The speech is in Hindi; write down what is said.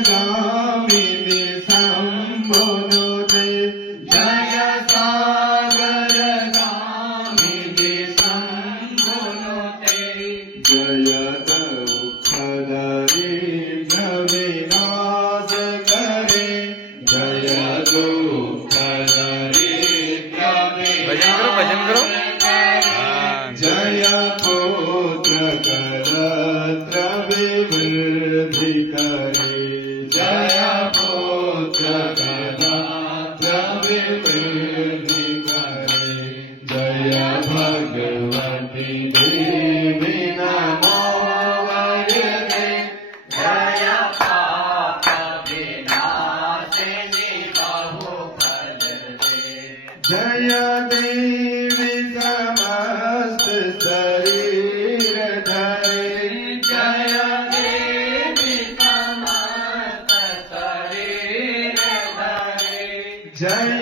सागरगामिनी शम्भुनुते जय सागरगामिनी शम्भुनुते जय दुःखदरि विनाश करे जय दुःखदरि भजन करो जय पुत्र करत्र विवृद्धि करे जय पुत्र करत्र विवृद्धि करे जय भगवती देवी नमो वरदे जय पाप विनाशिनी बहुफल दे जय देवी समस्त शरीर धरे जय देवी समस्त शरीर धरे जय